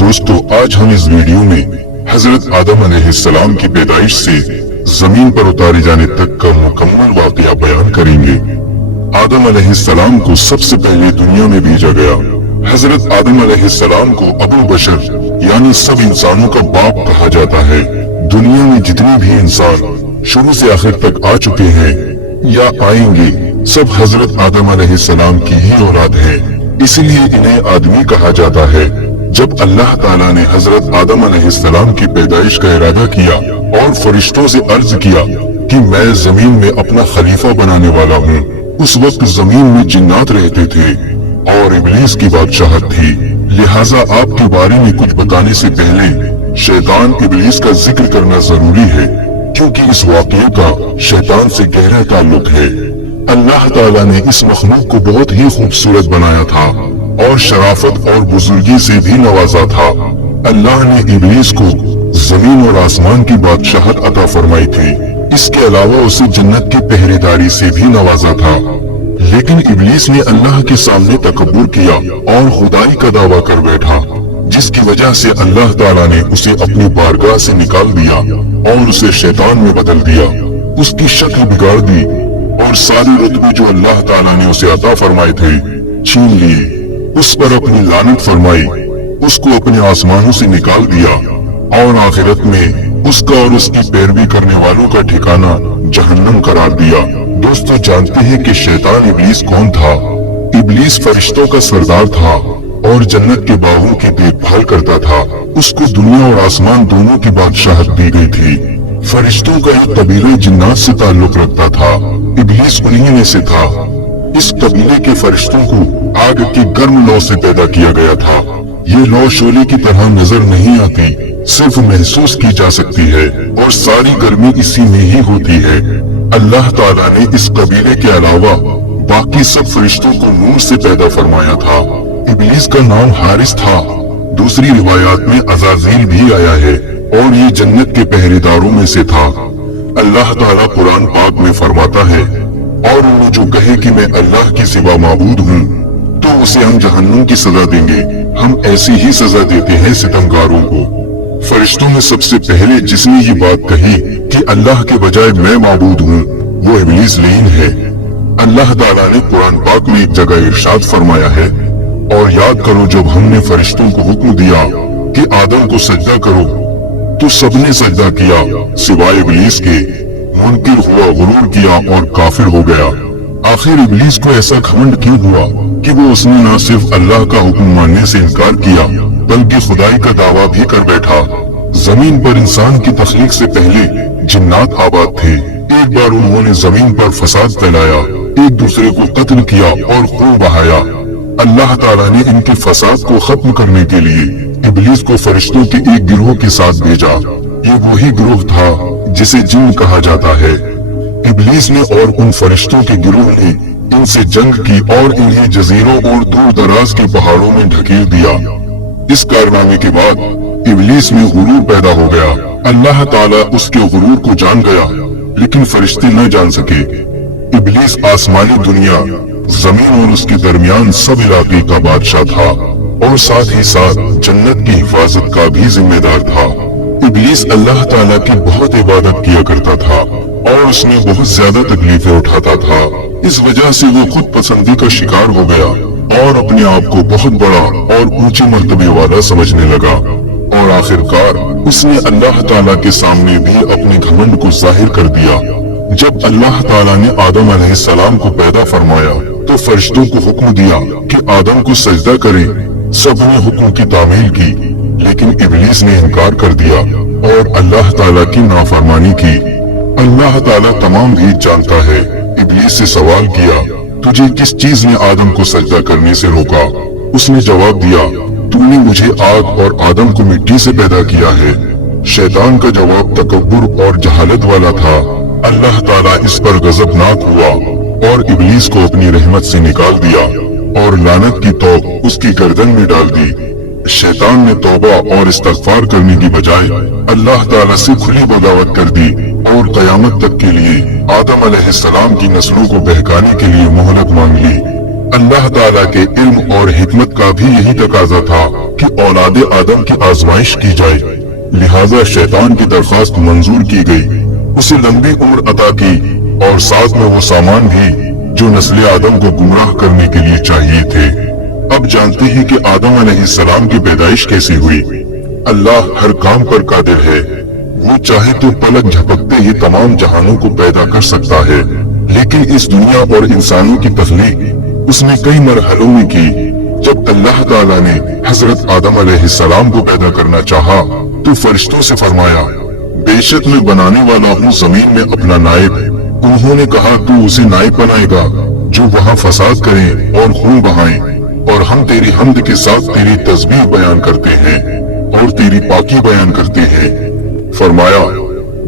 दोस्तों, आज हम इस वीडियो में हजरत आदम अलैहिस्सलाम की पैदाइश से जमीन पर उतारे जाने तक का मुकम्मल वाकया बयान करेंगे। आदम अलैहिस्सलाम को सबसे पहले दुनिया में भेजा गया। हजरत आदम अलैहिस्सलाम को अबुल बशर यानी सब इंसानों का बाप कहा जाता है। दुनिया में जितने भी इंसान शुरू से आखिर तक आ चुके हैं या आएंगे, सब हजरत आदम अलैहिस्सलाम की ही औलाद है। इसलिए इन्हें आदमी कहा जाता है। जब अल्लाह ताला ने हजरत आदम अलैहिस्सलाम की पैदाइश का इरादा किया और फरिश्तों से अर्ज किया कि मैं जमीन में अपना खलीफा बनाने वाला हूँ, उस वक्त जमीन में जिन्नात रहते थे और इब्लीस की बादशाहत थी। लिहाजा आपके बारे में कुछ बताने से पहले शैतान इब्लीस का जिक्र करना जरूरी है, क्योंकि इस वाक़ये का शैतान से गहरा ताल्लुक है। अल्लाह ताला ने इस मखलूक को बहुत ही खूबसूरत बनाया था और शराफत और बुजुर्गी से भी नवाजा था। अल्लाह ने इब्लीस को जमीन और आसमान की बादशाहत अता फरमाई थी। इसके अलावा उसे जन्नत की पहरेदारी से भी नवाजा था। लेकिन इब्लीस ने अल्लाह के सामने तकब्बुर किया और खुदाई का दावा कर बैठा, जिसकी वजह से अल्लाह ताला ने उसे अपनी बारगाह से निकाल दिया और उसे शैतान में बदल दिया। उसकी शक्ल बिगाड़ दी और सारे रुतबे जो अल्लाह ताला ने उसे अता फरमाए थे छीन लिए। उस पर अपनी लानत फरमाई, उसको अपने आसमानों से निकाल दिया और आखिरत में उसका और उसकी पैरवी करने वालों का ठिकाना जहन्नम करार दिया। दोस्तों, जानते हैं कि शैतान इब्लीस कौन था? इब्लीस फरिश्तों का सरदार था और जन्नत के बागों की देखभाल करता था। उसको दुनिया और आसमान दोनों की बादशाहत दी गई थी। फरिश्तों का एक कबीले जिन्नात से ताल्लुक रखता था। इब्लीस उन्हीं में से था। इस कबीले के फरिश्तों को आग की गर्म लौ से पैदा किया गया था। ये लौ शोले की तरह नजर नहीं आती, सिर्फ महसूस की जा सकती है और सारी गर्मी इसी में ही होती है। अल्लाह ताला ने इस कबीले के अलावा बाकी सब फरिश्तों को नूर से पैदा फरमाया था। इब्लीस का नाम हारिस था। दूसरी रिवायात में अज़ाज़ील भी आया है और ये जन्नत के पहरेदारों में से था। अल्लाह ताला कुरान पाक में फरमाता है, और उन्हें जो कहे कि मैं अल्लाह के सिवा माबूद हूँ, तो उसे हम जहन्नुम की सजा देंगे। हम ऐसी ही सजा देते हैं सितमगारों को। फरिश्तों में सबसे पहले जिसने ये बात कही कि अल्लाह के बजाय मैं माबूद हूँ, वो इब्लीस लीन है। अल्लाह ताला ने कुरान पाक में एक जगह इरशाद फरमाया है, और याद करो जब हमने फरिश्तों को हुक्म दिया कि आदम को सजदा करो, तो सबने सजदा किया सिवाय इब्लीस के। मुनकिर हुआ, गुरूर किया और काफिर हो गया। आखिर इब्लीस को ऐसा घमंड क्यों हुआ कि वो उसने न सिर्फ अल्लाह का हुक्म मानने से इनकार किया, बल्कि खुदाई का दावा भी कर बैठा। जमीन पर इंसान की तख्लीक से पहले जिन्नात आबाद थे। एक बार उन्होंने जमीन पर फसाद फैलाया, एक दूसरे को कत्ल किया और खून बहाया। अल्लाह ताला ने इनके फसाद को खत्म करने के लिए इब्लीस को फरिश्तों के एक गिरोह के साथ भेजा। ये वही गिरोह था जिसे जिन्न कहा जाता है। इब्लीस ने और उन फरिश्तों के गिरोह ने इनसे जंग की और इन्हें जजीरों और दूर दराज के पहाड़ों में ढकेल दिया। इस कारनामे के बाद इब्लीस में गुरूर पैदा हो गया। अल्लाह ताला उसके गुरूर को जान गया, लेकिन फरिश्ते न जान सके। इब्लीस आसमानी दुनिया, जमीन और उसके दरमियान सब इलाके का बादशाह था और साथ ही साथ जन्नत की हिफाजत का भी जिम्मेदार था। इब्लीस अल्लाह ताला की बहुत इबादत किया करता था और उसमें बहुत ज्यादा तकलीफें उठाता था। इस वजह से वो खुद पसंदी का शिकार हो गया और अपने आप को बहुत बड़ा और ऊंचे मर्तबे वाला समझने लगा। और आखिरकार उसने अल्लाह ताला के सामने भी अपने घमंड को जाहिर कर दिया। जब अल्लाह ताला ने आदम अलैहिस्सलाम को पैदा फरमाया, तो फरिश्तों को हुक्म दिया कि आदम को सजदा करें। सबने हुक्म की तामील की, लेकिन इब्लीस ने इनकार कर दिया और अल्लाह ताला की नाफरमानी की। अल्लाह ताला तमाम भी जानता है। इब्लीस से सवाल किया, तुझे किस चीज ने आदम को सजदा करने से रोका? उसने जवाब दिया, तूने मुझे आग और आदम को मिट्टी से पैदा किया है। शैतान का जवाब तकब्बुर और जहालत वाला था। अल्लाह ताला इस पर गजबनाक हुआ और इब्लीस को अपनी रहमत से निकाल दिया और लानत की तौब उसकी गर्दन में डाल दी। शैतान ने तौबा और इस्तगफार करने की बजाय अल्लाह ताला से खुली बगावत कर दी और कयामत तक के लिए आदम अलैहिस्सलाम की नस्लों को बहकाने के लिए मोहलत मांग ली। अल्लाह ताला के इल्म और हिकमत का भी यही तकाजा था कि औलाद आदम की आजमाइश की जाए, लिहाजा शैतान की दरख्वास्त मंजूर की गई, उसे लंबी उम्र अता की और साथ में वो सामान भी जो नस्ल आदम को गुमराह करने के लिए चाहिए थे। अब जानते हैं कि आदम अलैहिस्सलाम की पैदाइश कैसे हुई। अल्लाह हर काम पर कादिर है, वो चाहे तो पलक झपकते ही तमाम जहानों को पैदा कर सकता है, लेकिन इस दुनिया और इंसानों की तख्लीक उसने कई मरहलों में की। जब अल्लाह ताला ने हजरत आदम अलैहिस्सलाम को पैदा करना चाहा तो फरिश्तों से फरमाया, बेशक मैं बनाने वाला हूँ जमीन में अपना नायब। उन्होंने कहा, तू उसे नायब बनाएगा जो वहाँ फसाद करे और खून बहाए, और हम तेरी हम्द के साथ तेरी तस्बीह बयान करते हैं और तेरी पाकी बयान करते हैं। फरमाया,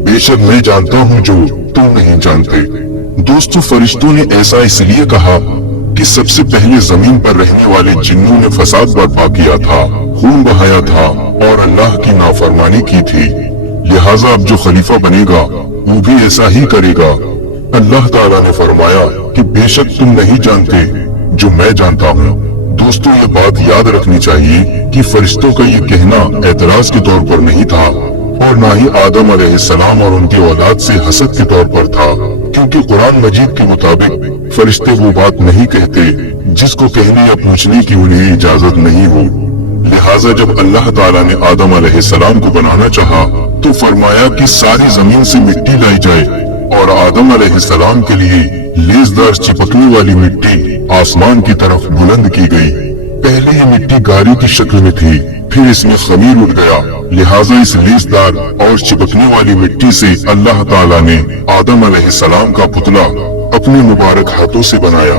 बेशक मैं जानता हूँ जो तुम नहीं जानते। दोस्तों, फरिश्तों ने ऐसा इसलिए कहा कि सबसे पहले जमीन पर रहने वाले जिन्नों ने फसाद बर्पा किया था, खून बहाया था और अल्लाह की नाफरमानी की थी, लिहाजा अब जो खलीफा बनेगा वो भी ऐसा ही करेगा। अल्लाह ताला ने फरमाया कि बेशक तुम नहीं जानते जो मैं जानता हूँ। दोस्तों, ये बात याद रखनी चाहिए कि फरिश्तों का ये कहना एतराज के तौर पर नहीं था और ना ही आदम अलैहिस्सलाम और उनकी औलाद से हसद के तौर पर था, क्योंकि कुरान मजीद के मुताबिक फरिश्ते वो बात नहीं कहते जिसको कहने या पूछने की उन्हें इजाजत नहीं हो। लिहाजा जब अल्लाह ताला ने आदम अलैहिस्सलाम को बनाना चाहा तो फरमाया कि सारी जमीन से मिट्टी लाई जाए और आदम अलैहिस्सलाम के लिए लेजदार चिपकने वाली मिट्टी आसमान की तरफ बुलंद की गई। पहले ये मिट्टी गारी की शक्ल में थी, फिर इसमें खमीर उठ गया, लिहाजा इस लेजदार और चिपकने वाली मिट्टी से अल्लाह ताला ने आदम अलैहिस्सलाम का पुतला अपने मुबारक हाथों से बनाया।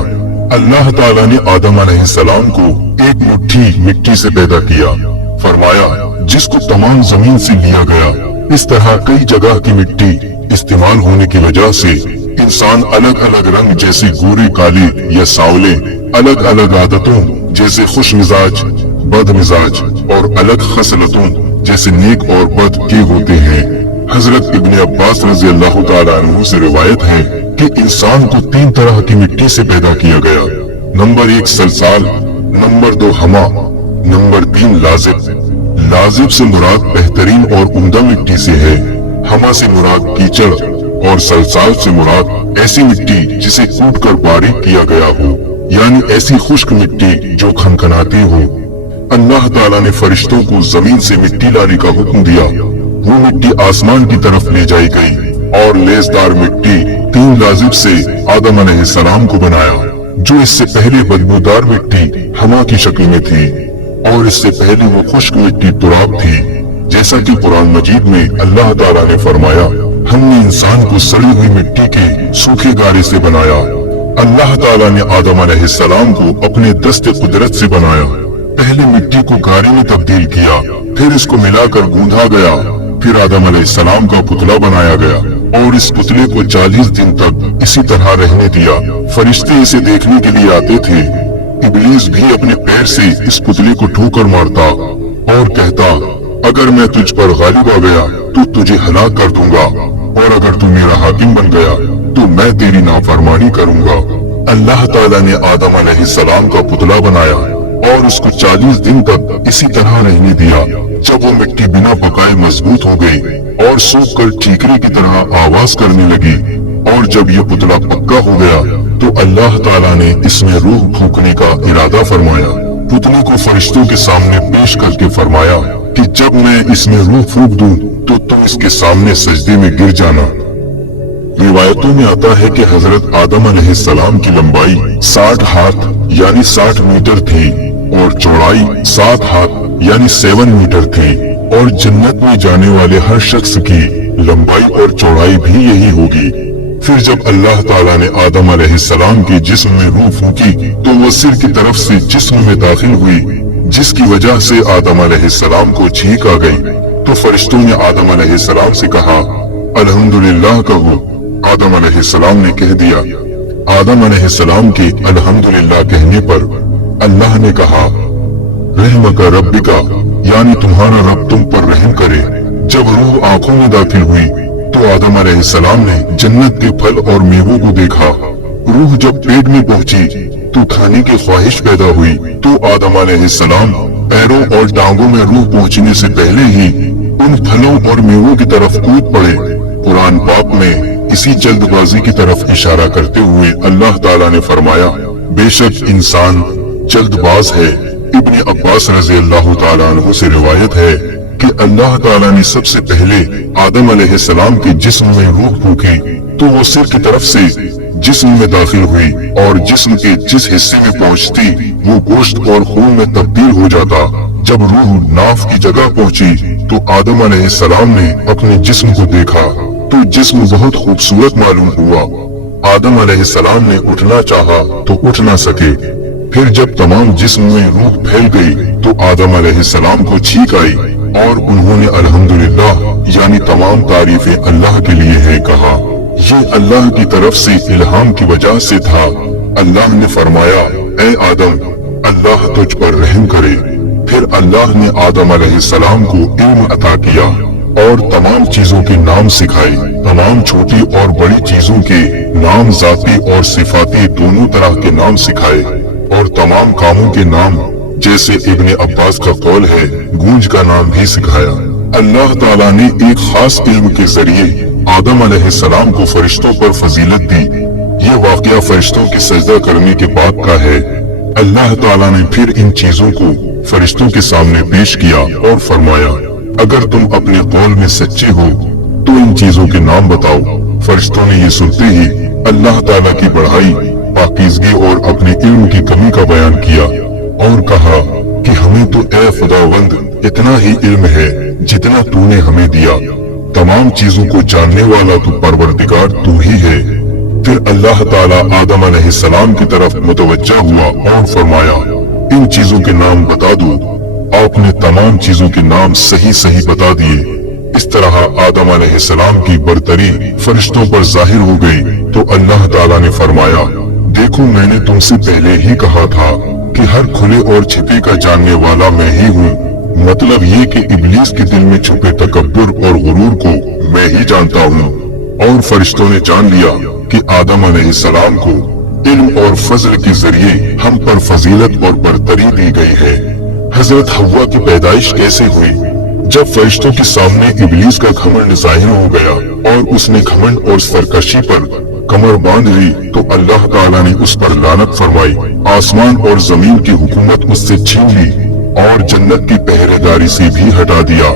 अल्लाह ताला ने आदम अलैहिस्सलाम को एक मुट्ठी मिट्टी से पैदा किया, फरमाया जिसको तमाम जमीन से लिया गया। इस तरह कई जगह की मिट्टी इस्तेमाल होने की वजह से इंसान अलग अलग रंग जैसे गोरे काले या सावले, अलग अलग आदतों जैसे खुश मिजाज, बद मिजाज और अलग खसलतों जैसे नेक और बद के होते हैं। हजरत इब्ने अब्बास रज़ी अल्लाह ताला अन्हु से रिवायत है कि इंसान को 3 तरह की मिट्टी से पैदा किया गया। नंबर 1 सलसाल, नंबर 2 हमा, नंबर 3 लाजिब। लाजिब से मुराद बेहतरीन और उम्दा मिट्टी से है, हमा से मुराद कीचड़ और सलसाल से मुराद ऐसी मिट्टी जिसे कूट कर बारीक किया गया हो, यानी ऐसी खुश्क मिट्टी जो खनखनाती हो। अल्लाह ताला ने फरिश्तों को जमीन से मिट्टी लाने का हुक्म दिया। वो मिट्टी आसमान की तरफ ले जाई गई और लेजदार मिट्टी 3 लाजिब से आदम अलैहिस्सलाम को बनाया, जो इससे पहले बदबूदार मिट्टी हमा की शक्ल में थी और इससे पहले वो खुश्क मिट्टी तुराब थी। जैसा कि कुरान मजीद में अल्लाह ताला ने फरमाया, हमने इंसान को सड़ी हुई मिट्टी के सूखे गारे से बनाया। अल्लाह ताला ने आदम अलैहिस्सलाम को अपने दस्ते कुदरत से बनाया। पहले मिट्टी को गारे में तब्दील किया, फिर इसको मिलाकर गूंधा गया, फिर आदम अलैहिस्सलाम का पुतला बनाया गया और इस पुतले को 40 दिन तक इसी तरह रहने दिया। फरिश्ते इसे देखने के लिए आते थे। इब्लीस भी अपने पैर से इस पुतले को ठोकर मारता और कहता, अगर मैं तुझ पर गालिब आ गया तो तुझे हलाक कर दूंगा, और अगर तू मेरा हाकिम बन गया तो मैं तेरी नाफरमानी करूंगा। अल्लाह ताला ने आदम अलैहिस्सलाम का पुतला बनाया और उसको 40 दिन तक इसी तरह रहने दिया। जब वो मिट्टी बिना पकाए मजबूत हो गई और सूख कर ठीकरे की तरह आवाज करने लगी, और जब ये पुतला पक्का हो गया तो अल्लाह ताला ने इसमें रूह फूंकने का इरादा फरमाया। पुतले को फरिश्तों के सामने पेश करके फरमाया कि जब मैं इसमें रूह फूंक दूं तो तुम इसके सामने सजदे में गिर जाना। रिवायतों में आता है कि हजरत आदम अलैहिस्सलाम की लंबाई 60 हाथ यानी 60 मीटर थी और चौड़ाई 7 हाथ यानी 7 मीटर थी, और जन्नत में जाने वाले हर शख्स की लंबाई और चौड़ाई भी यही होगी। फिर जब अल्लाह ताला ने आदम अलैहिस्सलाम के जिस्म में रूह फूंकी तो वो सिर की तरफ से जिस्म में दाखिल हुई, जिसकी वजह से आदम अलैहिस्सलाम को छींक आ गई। तो फरिश्तों ने आदम अलैहिस्सलाम से कहा, अल्हम्दुलिल्लाह कहो। आदम अलैहिस्सलाम ने कह दिया। आदम अलैहिस्सलाम के अल्हम्दुलिल्लाह कहने पर अल्लाह ने कहा, रहमका रब्बिका, यानी तुम्हारा रब तुम पर रहम करे। जब रूह आंखों में दाखिल हुई तो आदम अलैहिस्सलाम ने जन्नत के फल और मेवों को देखा। रूह जब पेट में पहुंची तो खाने की ख्वाहिश पैदा हुई तो आदम अलैहिस्सलाम पैरों और टांगों में रूह पहुंचने से पहले ही उन फलों और मेवों की तरफ कूद पड़े। कुरान पाक में इसी जल्दबाजी की तरफ इशारा करते हुए अल्लाह ताला ने फरमाया, बेशक इंसान जल्दबाज है। इब्ने अब्बास रज़ी अल्लाह ताला अन्हु से रिवायत है कि अल्लाह ताला ने सबसे पहले आदम अलैहिस्सलाम के जिस्म में रूह फूकी तो वो सिर की तरफ से जिस्म में दाखिल हुई और जिस्म के जिस हिस्से में पहुंचती वो गोश्त और खून में तब्दील हो जाता। जब रूह नाफ की जगह पहुंची तो आदम अलैहिस्सलाम ने अपने जिस्म को देखा तो जिस्म बहुत खूबसूरत मालूम हुआ। आदम अलैहिस्सलाम ने उठना चाहा तो उठ ना सके। फिर जब तमाम जिस्म में रूह फैल गई तो आदम अलैहिस्सलाम को छींक आई और उन्होंने अल्हम्दुलिल्लाह यानी तमाम तारीफें अल्लाह के लिए है कहा। ये अल्लाह की तरफ से इल्हाम की वजह से था। अल्लाह ने फरमाया, ए आदम अल्लाह तुझ पर रहम करे। फिर अल्लाह ने आदम अलैहिस्सलाम को इल्म अता किया और तमाम चीजों के नाम सिखाए। तमाम छोटी और बड़ी चीजों के नाम, जाती और सिफाती दोनों तरह के नाम सिखाए और तमाम कामों के नाम, जैसे इब्ने अब्बास का कौल है, गूंज का नाम भी सिखाया। अल्लाह ताला ने एक खास इल्म के जरिए आदम अलैहिस्सलाम को फरिश्तों पर फजीलत दी। ये वाकया फरिश्तों की सजदा करने के बाद का है। अल्लाह ताला ने फिर इन चीजों को फरिश्तों के सामने पेश किया और फरमाया, अगर तुम अपने कौल में सच्चे हो तो इन चीजों के नाम बताओ। फरिश्तों ने ये सुनते ही अल्लाह ताला की बढ़ाई, पाकीज़गी और अपने इल्म की कमी का बयान किया और कहा कि हमें तो ए खुदावंद इतना ही इल्म है जितना तूने हमें दिया। तमाम चीजों को जानने वाला तो परवरदिगार तू ही है। फिर अल्लाह ताला आदम अलैहिस्सलाम की तरफ मुतवज्जा हुआ और फरमाया, इन चीजों के नाम बता दो। आपने तमाम चीजों के नाम सही सही बता दिए। इस तरह आदम अलैहिस्सलाम की बरतरी फरिश्तों पर जाहिर हो गई तो अल्लाह ताला ने फरमाया, देखो मैंने तुमसे पहले ही कहा था कि हर खुले और छिपे का जानने वाला मैं ही हूँ। मतलब ये कि इब्लीस के दिल में छुपे तकब्बुर और गुरूर को मैं ही जानता हूँ। और फरिश्तों ने जान लिया कि आदम अलैहिस्सलाम को इल्म और फजल के जरिए हम पर फजीलत और बरतरी दी गई है। हजरत हव्वा की पैदाइश कैसे हुई? जब फरिश्तों के सामने इब्लीस का घमंड जाहिर हो गया और उसने घमंड और सरकशी पर कमर बांध ली तो अल्लाह ताला ने उस पर लानत फरमाई। आसमान और जमीन की हुकूमत उससे छीन ली और जन्नत की पहरेदारी से भी हटा दिया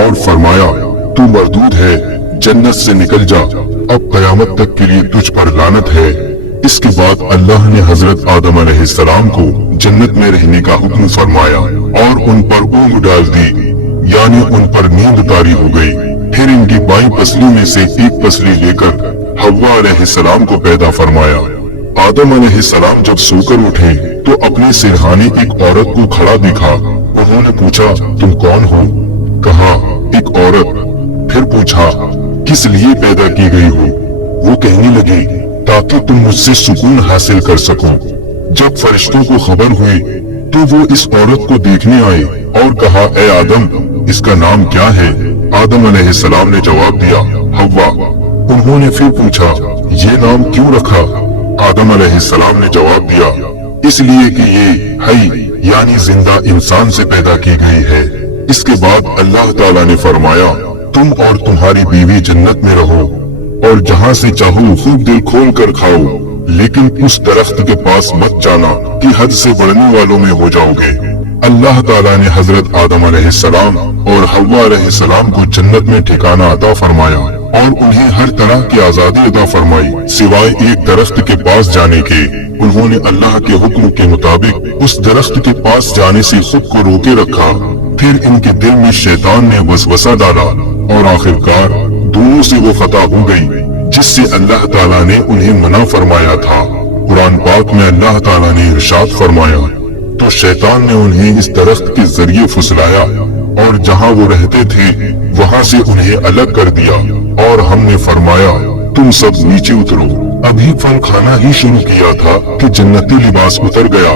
और फरमाया, तू मरदूद है, जन्नत से निकल जा, अब कयामत तक के लिए तुझ पर लानत है। इसके बाद अल्लाह ने हजरत आदम अलैहिस्सलाम को जन्नत में रहने का हुक्म फरमाया और उन पर ऊँग डाल दी, यानी उन पर नींद तारी हो गई। फिर इनकी बाईं पसली में से एक पसली लेकर हव्वा अलैहिस्सलाम को पैदा फरमाया। आदम अलैहिस्सलाम जब सोकर उठे तो अपने सिरहाने एक औरत को खड़ा देखा। उन्होंने पूछा, तुम कौन हो? कहा, एक औरत। फिर पूछा, किस लिए पैदा की गई हो? वो कहने लगी, ताकि तुम मुझसे सुकून हासिल कर सको। जब फरिश्तों को खबर हुई तो वो इस औरत को देखने आए और कहा, ए आदम, इसका नाम क्या है? आदम अलैहिस्सलाम ने जवाब दिया, हव्वा। उन्होंने फिर पूछा, ये नाम क्यों रखा? आदम अलैहिस्सलाम ने जवाब दिया, इसलिए कि ये हई यानी जिंदा इंसान से पैदा की गई है। इसके बाद अल्लाह ताला ने फरमाया, तुम और तुम्हारी बीवी जन्नत में रहो और जहाँ से चाहो खूब दिल खोल कर खाओ, लेकिन उस दरख्त के पास मत जाना कि हद से बढ़ने वालों में हो जाओगे। अल्लाह ताला ने हजरत आदम अलैहिस्सलाम और हव्वा अलैहिस्सलाम को जन्नत में ठिकाना अता फरमाया और उन्हें हर तरह की आजादी अता फरमाई सिवाय एक दरख्त के पास जाने के। उन्होंने अल्लाह के हुक्म के मुताबिक उस दरख्त के पास जाने से खुद को रोके रखा। फिर इनके दिल में शैतान ने वसवसा डाला और आखिरकार दोनों से वो खता हो गई जिससे अल्लाह ताला ने उन्हें मना फरमाया था। कुरान पाक में अल्लाह ताला ने इरशाद फरमाया, तो शैतान ने उन्हें इस दरख्त के जरिए फुसलाया और जहाँ वो रहते थे वहाँ से उन्हें अलग कर दिया और हमने फरमाया, तुम सब नीचे उतरो। अभी फल खाना ही शुरू किया था कि जन्नती लिबास उतर गया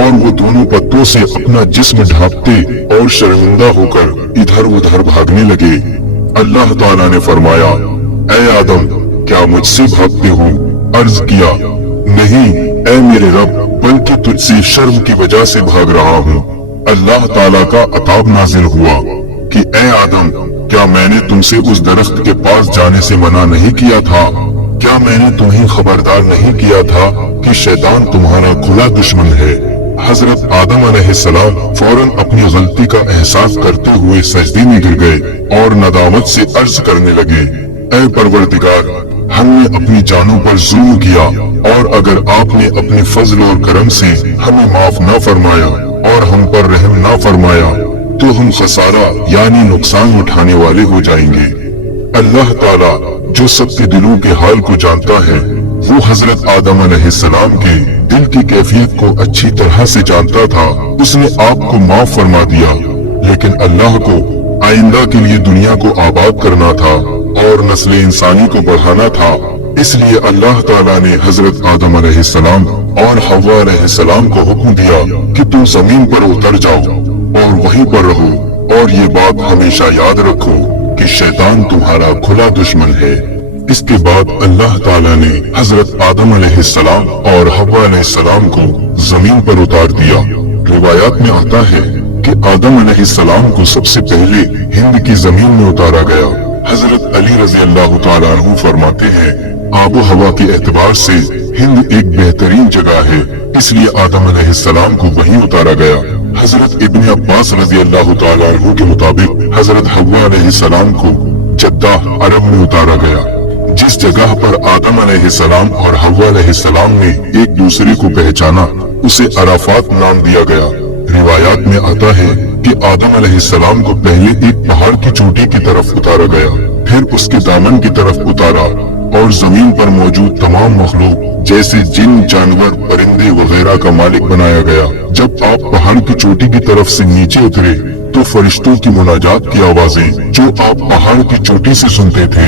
और वो दोनों पत्तों से अपना जिस्म ढांपते और शर्मिंदा होकर इधर उधर भागने लगे। अल्लाह ताला ने फरमाया, ए आदम, क्या मुझसे भागते हो? अर्ज किया, नहीं ए मेरे रब, बल्कि तुझसे शर्म की वजह से भाग रहा हूँ। अल्लाह ताला का अताब नाजिल हुआ कि ए आदम, क्या मैंने तुमसे उस दरख्त के पास जाने से मना नहीं किया था? क्या मैंने तुम्हें खबरदार नहीं किया था कि शैतान तुम्हारा खुला दुश्मन है? हजरत आदम अलैहिस्सलाम फौरन अपनी गलती का एहसास करते हुए सजदे में गिर गए और नदामत से अर्ज करने लगे, ऐ परवरदिगार, हमने अपनी जानों पर जुल्म किया और अगर आपने अपने फजल और करम से हमें माफ न फरमाया और हम पर रहम न फरमाया तो हम खसारा यानी नुकसान उठाने वाले हो जाएंगे। अल्लाह ताला जो सबके दिलों के हाल को जानता है, वो हजरत आदम अलैहिस्सलाम के दिल की कैफियत को अच्छी तरह से जानता था। उसने आपको माफ फरमा दिया, लेकिन अल्लाह को आइंदा के लिए दुनिया को आबाद करना था और नस्ल इंसानी को बढ़ाना था। इसलिए अल्लाह ताला ने हजरत आदम अलैहिस्सलाम और हव्वा अलैहिस्सलाम को हुक्म दिया कि तुम जमीन पर उतर जाओ और वहीं पर रहो, और ये बात हमेशा याद रखो कि शैतान तुम्हारा खुला दुश्मन है। इसके बाद अल्लाह ताला ने हजरत आदम अलैहिस्सलाम और हव्वा अलैहिस्सलाम को जमीन पर उतार दिया। रिवायात में आता है कि आदम अलैहिस्सलाम को सबसे पहले हिंद की जमीन में उतारा गया। हजरत अली रजी अल्लाह ताला अन्हु फरमाते हैं, आबो हवा के एतबार से हिंद एक बेहतरीन जगह है, इसलिए आदम अलैहिस्सलाम को वहीं उतारा गया। हजरत इब्न अब्बास रजी अल्लाह ताला अन्हु के मुताबिक हजरत हव्वा अलैहिस्सलाम को जद्दाह अरब में उतारा गया। जिस जगह पर आदम अलैहिस्सलाम और हव्वा अलैहिस्सलाम ने एक दूसरे को पहचाना उसे अराफात नाम दिया गया। रिवायात में आता है कि आदम अलैहिस्सलाम को पहले एक पहाड़ की चोटी की तरफ उतारा गया, फिर उसके दामन की तरफ उतारा और जमीन पर मौजूद तमाम मखलूक जैसे जिन, जानवर, परिंदे वगैरह का मालिक बनाया गया। जब आप पहाड़ की चोटी की तरफ से नीचे उतरे तो फरिश्तों की मुनाजात की आवाजें जो आप पहाड़ की चोटी से सुनते थे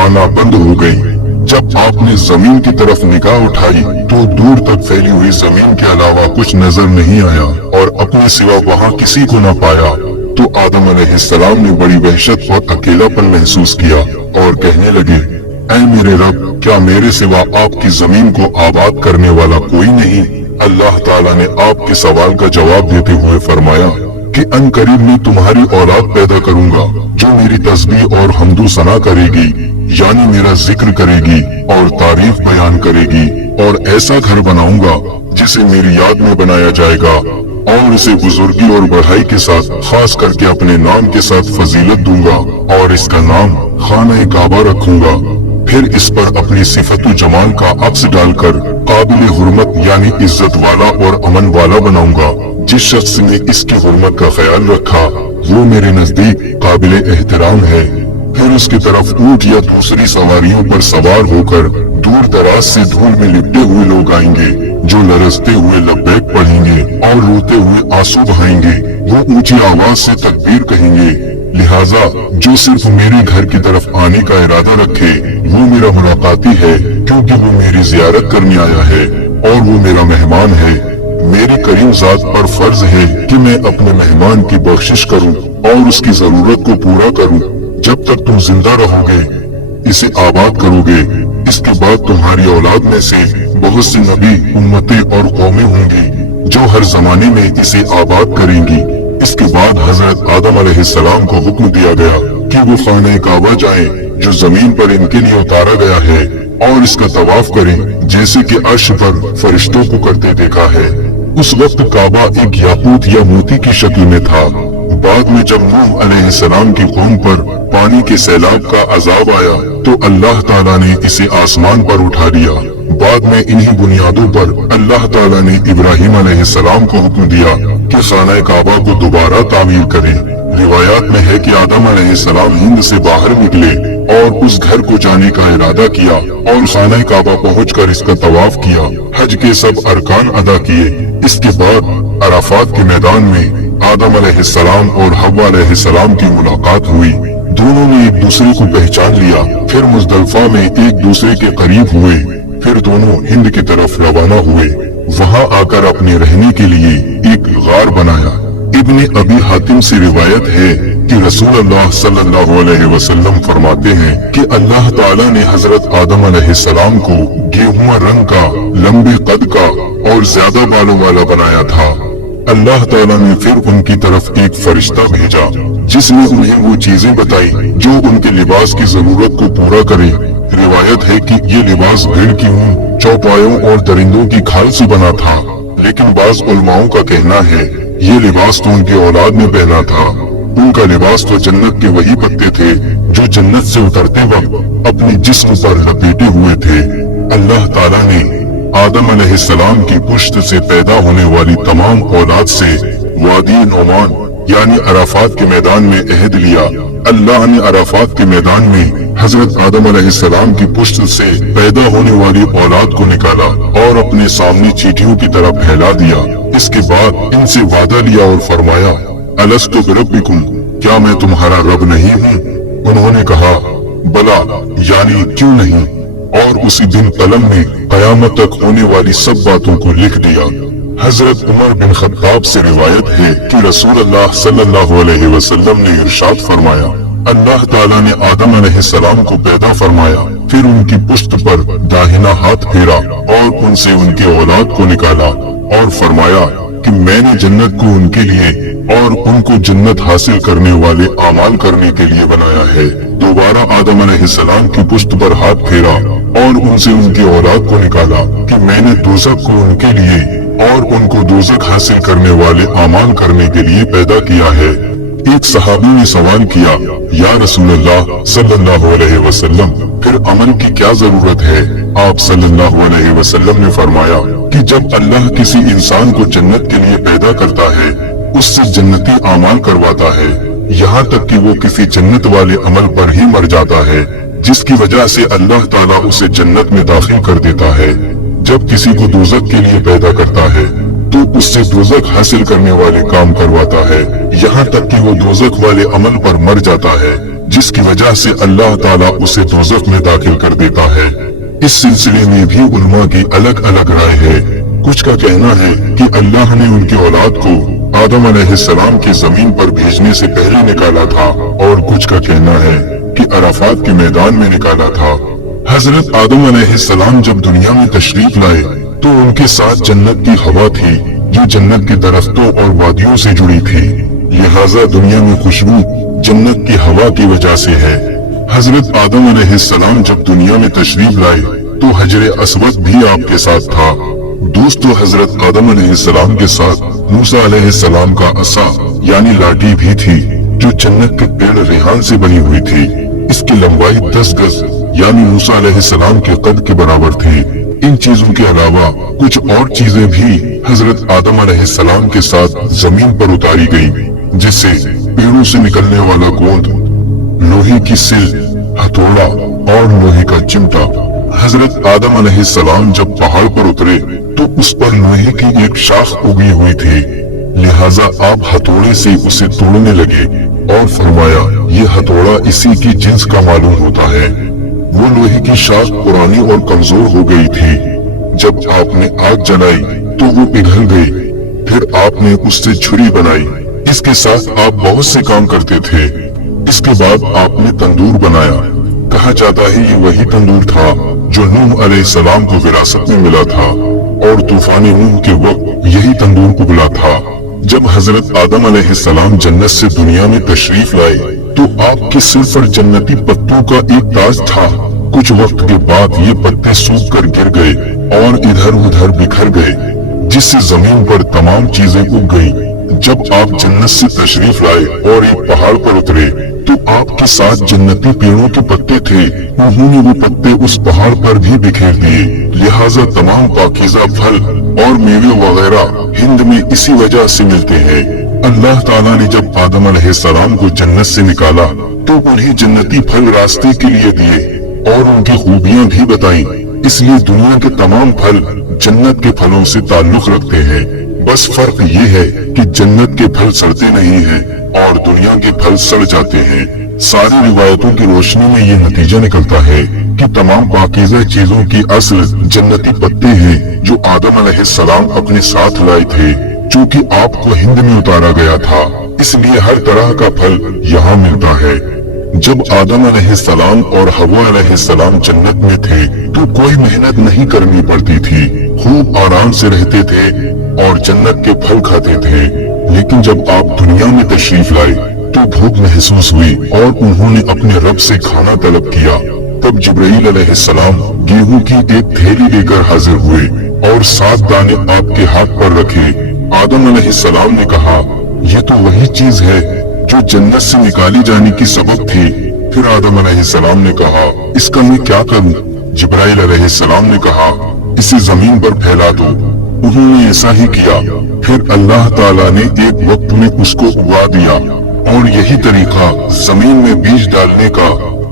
आना बंद हो गई। जब आपने जमीन की तरफ निगाह उठाई तो दूर तक फैली हुई जमीन के अलावा कुछ नजर नहीं आया और अपने सिवा वहाँ किसी को न पाया। तो आदम अलैहिस्सलाम ने बड़ी वहशत और अकेलापन महसूस किया और कहने लगे, ऐ मेरे रब, क्या मेरे सिवा आपकी जमीन को आबाद करने वाला कोई नहीं? अल्लाह ताला ने आपके सवाल का जवाब देते हुए फरमाया कि अनकरीब मैं तुम्हारी औलाद पैदा करूंगा जो मेरी तस्बीह और हम्दो सना करेगी, यानी मेरा जिक्र करेगी और तारीफ बयान करेगी, और ऐसा घर बनाऊंगा जिसे मेरी याद में बनाया जाएगा और इसे बुजुर्गी और बढ़ाई के साथ खास करके अपने नाम के साथ फजीलत दूंगा और इसका नाम खाना काबा रखूंगा। फिर इस पर अपनी सिफतु जमाल का अक्स डालकर काबिल हुर्मत यानी इज्जत वाला और अमन वाला बनाऊंगा। जिस शख्स ने इसकी हुर्मत का ख्याल रखा वो मेरे नजदीक काबिल एहतराम है। फिर उसकी तरफ ऊंट या दूसरी सवारियों पर सवार होकर दूर दराज से धूल में लिपटे हुए लोग आएंगे जो लरजते हुए लब्बैक पढ़ेंगे और रोते हुए आंसू बहाएंगे। वो ऊंची आवाज से तकबीर कहेंगे। लिहाजा जो सिर्फ मेरे घर की तरफ आने का इरादा रखे वो मेरा मुलाकाती है, क्योंकि वो मेरी जियारत करने आया है और वो मेरा मेहमान है। मेरी करीम जात पर फर्ज है कि मैं अपने मेहमान की बख्शिश करूं और उसकी जरूरत को पूरा करूं। जब तक तुम जिंदा रहोगे इसे आबाद करोगे। इसके बाद तुम्हारी औलाद में से बहुत सी नबी, उम्मतें और कौमें होंगी जो हर जमाने में इसे आबाद करेंगी। इसके बाद हजरत आदम अलैहिस्सलाम को हुक्म दिया गया कि वो खाने काबा जाएं जो जमीन पर इनके लिए उतारा गया है और इसका तवाफ करें जैसे कि अर्श पर फरिश्तों को करते देखा है। उस वक्त काबा एक याकूत या मोती की शक्ल में था। बाद में जब नूह अलैहिस्सलाम की कौम पर पानी के सैलाब का अजाब आया तो अल्लाह ताला ने इसे आसमान पर उठा लिया। बाद में इन्हीं बुनियादों पर अल्लाह ताला ने इब्राहिम अलैहिस्सलाम को हुक्म दिया कि खाना काबा को दोबारा तामीर करें। रिवायात में है कि आदम अलैहिस्सलाम हिंद से बाहर निकले और उस घर को जाने का इरादा किया और खाना काबा पहुंचकर इसका तवाफ किया, हज के सब अरकान अदा किए। इसके बाद अराफात के मैदान में आदम अलैहिस्सलाम और हव्वा अलैहिस्सलाम की मुलाकात हुई। दोनों ने एक दूसरे को पहचान लिया। फिर मुज़दलिफा में एक दूसरे के करीब हुए। फिर दोनों हिंद की तरफ रवाना हुए। वहां आकर अपने रहने के लिए एक गार बनाया। इब्ने अबी हातिम से रिवायत है कि रसूल अल्लाह सल्लल्लाहु अलैहि वसल्लम फरमाते हैं कि अल्लाह ताला ने हजरत आदम अलैहिस्सलाम को गेहुआ रंग का, लंबे कद का और ज्यादा बालों वाला बनाया था। अल्लाह ताला ने फिर उनकी तरफ एक फरिश्ता भेजा जिसने उन्हें वो चीजें बताई जो उनके लिबास की जरूरत को पूरा करे। रिवायत है कि ये लिबास भेड़ की ऊन, चौपायों और दरिंदों की खाल से बना था, लेकिन बाज उलमाओं का कहना है ये लिबास तो उनके औलाद ने पहना था। उनका लिबास तो जन्नत के वही पत्ते थे जो जन्नत से उतरते वक्त अपने जिस्म पर लपेटे हुए थे। अल्लाह ताला ने आदम अलैहिस्सलाम की पुश्त से पैदा होने वाली तमाम औलाद से वादी नोमान यानी अराफात के मैदान में अहद लिया। अल्लाह ने अराफात के मैदान में हजरत आदम अलैहिस्सलाम की पुश्त से पैदा होने वाली औलाद को निकाला और अपने सामने चींटियों की तरह फैला दिया। इसके बाद इनसे वादा लिया और फरमाया, अलस्तु बिरब्बिकुम, क्या मैं तुम्हारा रब नहीं हूँ? उन्होंने कहा, बला, यानी क्यों नहीं। और उसी दिन कलम में कयामत तक होने वाली सब बातों को लिख दिया। हजरत उमर बिन खत्ताब से रिवायत है कि रसूल अल्लाह सल्लल्लाहु अलैहि वसल्लम ने इरशाद फरमाया, अल्लाह ताला ने आदम अलैहिस्सलाम को पैदा फरमाया, फिर उनकी पुश्त पर दाहिना हाथ फेरा और उनसे उनके औलाद को निकाला और फरमाया कि मैंने जन्नत को उनके लिए और उनको जन्नत हासिल करने वाले अमाल करने के लिए बनाया है। दोबारा आदम अलैहिस्सलाम की पुश्त पर हाथ फेरा और उनसे उनकी औलाद को निकाला कि मैंने दोज़ख को उनके लिए और उनको दोज़ख हासिल करने वाले अमाल करने के लिए पैदा किया है। एक सहाबी ने सवाल किया, या रसूलल्लाह सल्लल्लाहु अलैहि वसल्लम, फिर अमल की क्या जरूरत है? आप सल्लल्लाहु अलैहि वसल्लम ने फरमाया कि जब अल्लाह किसी इंसान को जन्नत के लिए पैदा करता है, उससे जन्नती अमाल करवाता है, यहाँ तक कि वो किसी जन्नत वाले अमल पर ही मर जाता है, जिसकी वजह से अल्लाह ताला उसे जन्नत में दाखिल कर देता है। जब किसी को दोज़ख के लिए पैदा करता है तो उससे दोज़ख हासिल करने वाले काम करवाता है, यहाँ तक कि वो दोज़ख वाले अमल पर मर जाता है, जिसकी वजह से अल्लाह ताला उसे दोज़ख में दाखिल कर देता है। इस सिलसिले में भी उलमा की अलग अलग राय है। कुछ का कहना है कि अल्लाह ने उनकी औलाद को आदम अलैहिस्सलाम के जमीन पर भेजने से पहले निकाला था, और कुछ का कहना है कि अराफात के मैदान में निकाला था। हजरत आदम अलैहिस्सलाम जब दुनिया में तशरीफ लाए तो उनके साथ जन्नत की हवा थी जो जन्नत के दरख्तों और वादियों से जुड़ी थी, लिहाजा दुनिया में खुशबू जन्नत की हवा की वजह से है। हजरत आदम अलैहिस्सलाम जब दुनिया में तशरीफ लाए तो हजर अस्वद भी आपके साथ था। दोस्तों, हजरत आदम अलैहिस्सलाम के साथ मूसा अलैहिस्सलाम का असा यानी लाठी भी थी जो जन्नत के पेड़ रेहान से बनी हुई थी। इसकी लंबाई 10 गज यानी मूसा अलैहिस्सलाम के कद के बराबर थी। इन चीजों के अलावा कुछ और चीजें भी हजरत आदम अलैहिस्सलाम के साथ जमीन पर उतारी गई, जिससे पेड़ों से निकलने वाला गोंद, लोहे की सिल, हथौड़ा और लोहे का चिमटा। हजरत आदम अलैहिस्सलाम जब पहाड़ पर उतरे तो उस पर लोहे की एक शाख उगी हुई थी, लिहाजा आप हथौड़े से उसे तोड़ने लगे और फरमाया, ये हथौड़ा इसी की जिन्स का मालूम होता है। वो लोहे की शाख पुरानी और कमजोर हो गई थी। जब आपने आग जलाई तो वो पिघल गई। फिर आपने उससे छुरी बनाई। इसके साथ आप बहुत से काम करते थे। इसके बाद आपने तंदूर बनाया। कहा जाता है ये वही तंदूर था जो नूह अलैहिस्सलाम को विरासत में मिला था, और तूफान नूह के वक्त यही तंदूर उबला था। जब हजरत आदम अलैहिस्सलाम जन्नत से दुनिया में तशरीफ लाए तो आपके सिर पर जन्नती पत्तों का एक ताज था। कुछ वक्त के बाद ये पत्ते सूख कर गिर गए और इधर उधर बिखर गए, जिससे जमीन पर तमाम चीजें उग गईं। जब आप जन्नत से तशरीफ लाए और एक पहाड़ पर उतरे तो आपके साथ जन्नती पेड़ों के पत्ते थे। उन्होंने वो पत्ते उस पहाड़ पर भी बिखेर दिए। लिहाजा तमाम पाकीज़ा फल और मेवे वगैरह हिंद में इसी वजह से मिलते हैं। अल्लाह ताला ने जब आदम अलैहिस्सलाम को जन्नत से निकाला तो उन्हें जन्नती फल रास्ते के लिए दिए और उनकी खूबियां भी बताई। इसलिए दुनिया के तमाम फल जन्नत के फलों से ताल्लुक रखते हैं। बस फर्क ये है कि जन्नत के फल सड़ते नहीं हैं और दुनिया के फल सड़ जाते हैं। सारी रिवायतों की रोशनी में ये नतीजा निकलता है कि तमाम पाकीज़ा चीजों की असल जन्नती पत्ते हैं जो आदम अलैहिस्सलाम अपने साथ लाए थे, जो कि आपको हिंद में उतारा गया था। इसलिए हर तरह का फल यहाँ मिलता है। जब आदम अलैहिस्सलाम और हव्वा अलैहिस्सलाम जन्नत में थे तो कोई मेहनत नहीं करनी पड़ती थी, खूब आराम से रहते थे और जन्नत के फल खाते थे। लेकिन जब आप दुनिया में तशरीफ लाए तो भूख महसूस हुई और उन्होंने अपने रब से खाना तलब किया। तब जिब्राइल अलैहिस्सलाम गेहूं की एक थैली लेकर हाजिर हुए और 7 दाने आपके हाथ पर रखे। आदम अलैहिस्सलाम ने कहा, ये तो वही चीज है जो जन्नत से निकाली जाने की सबब थी। फिर आदम अलैहिस्सलाम ने कहा, इसका मैं क्या करूं? जिब्राइल अलैहिस्सलाम ने कहा, इसे जमीन पर फैला दो। उन्होंने ऐसा ही किया। फिर अल्लाह ताला ने एक वक्त में उसको उगा दिया और यही तरीका जमीन में बीज डालने का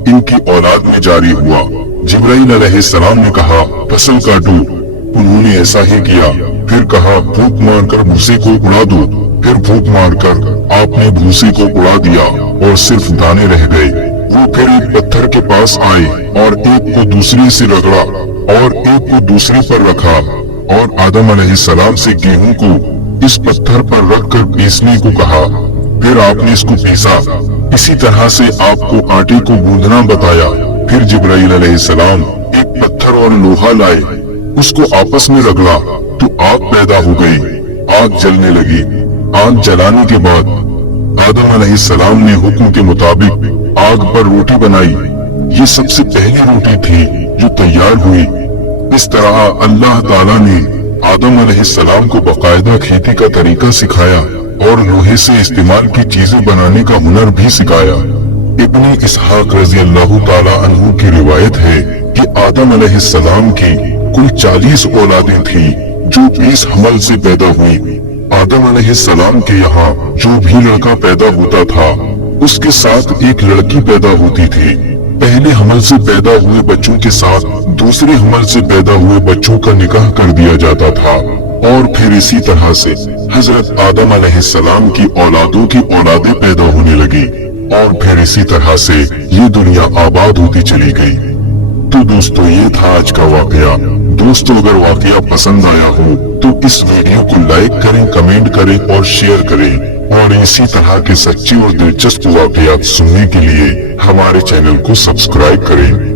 इनकी औलाद में जारी हुआ। जिब्राइल अलैहिस्सलाम ने कहा, फसल काटो। उन्होंने ऐसा ही किया। फिर कहा, फूंक मारकर भूसे को उड़ा दो। फिर फूंक मारकर आपने भूसे को उड़ा दिया और सिर्फ दाने रह गए। वो फिर एक पत्थर के पास आए और एक को दूसरे से रगड़ा और एक को दूसरे पर रखा और आदम अलैहिस्सलाम से गेहूं को इस पत्थर पर रखकर पीसने को कहा। फिर आपने इसको पीसा। इसी तरह से आपको आटे को गूंदना बताया। फिर जिब्राइल अलैहिस्सलाम एक पत्थर और लोहा लाए, उसको आपस में रगड़ा तो आग पैदा हो गई। आग जलने लगी। आग जलाने के बाद आदम अलैहिस्सलाम ने हुक्म के मुताबिक आग पर रोटी बनाई। ये सबसे पहली रोटी थी जो तैयार हुई। इस तरह अल्लाह ताला ने आदम अलैहिस्सलाम को बाकायदा खेती का तरीका सिखाया और लोहे से इस्तेमाल की चीजें बनाने का हुनर भी सिखाया। इब्ने इसहाक रज़ी अल्लाह ताला अन्हु की रिवायत है कि आदम अलैहिस्सलाम की कुल 40 औलादें थी जो 20 हमल से पैदा हुई। आदम अलैहिस्सलाम के यहाँ जो भी लड़का पैदा होता था उसके साथ एक लड़की पैदा होती थी। पहले हमल से पैदा हुए बच्चों के साथ दूसरे हमल से पैदा हुए बच्चों का निकाह कर दिया जाता था और फिर इसी तरह से हजरत आदम अलैहिस्सलाम की औलादों की औलादें पैदा होने लगी और फिर इसी तरह से ये दुनिया आबाद होती चली गई। तो दोस्तों, ये था आज का वाकया। दोस्तों, अगर वाकया पसंद आया हो तो इस वीडियो को लाइक करें, कमेंट करें और शेयर करें और इसी तरह के सच्चे और दिलचस्प वाकयात सुनने के लिए हमारे चैनल को सब्सक्राइब करें।